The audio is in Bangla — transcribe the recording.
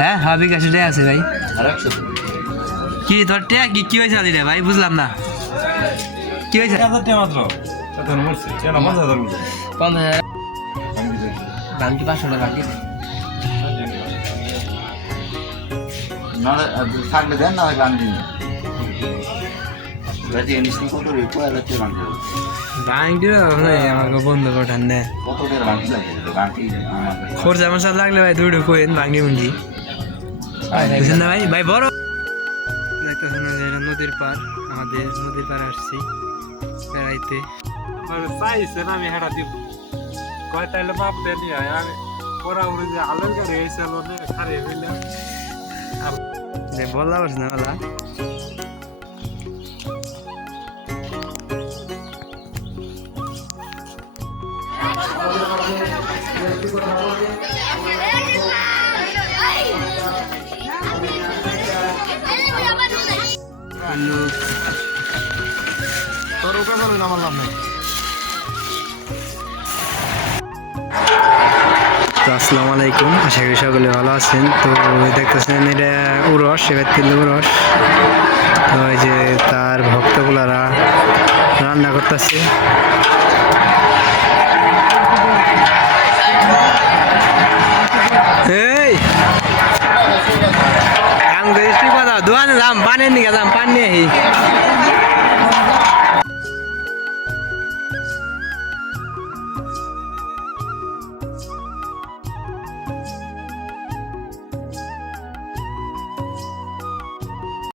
হ্যাঁ বিকাশে টে আছে ভাই। কি তোর টে কি কি হয়েছে আদি রে ভাই, বুঝলাম না। কি হয়েছে? পঞ্চাশ হাজার দাম কি পাঁচশো টাকা থাকলে দেন না। গান দিন রাজি নিশ্চিত কত রে কয় রাতে দিল ব্যাংক দিও আমাকে বন্ধ করার নে কত রে দিল গানটি আমার খরচা মশা লাগলে ভাই দুটো কোয়েন ভাঙ্গি ভুঙ্গি বুঝলেন না ভাই? ভাই বড়। দেখতেছেন এটা নদীর পার আমাদের নদীর পার আসছি বেড়াইতে। চাইছেন আমি হেঁটা দিব। কয় তাইলে মাপ দেনি আমি পরা উড়ে যে আলোর গাড়ি হয়েছিল খারে হইলাম যে না বলা তোর আমার লাভ আসসালামু আলাইকুম, আশা করি সকলে ভালো আছেন। তো দেখতেছেন এটা উরস, এবার তিল উরস। তো এই যে তার ভক্তগুলারা রান্না করতেছে। দোকানে যাম পানের নিকা যাম পান আহি।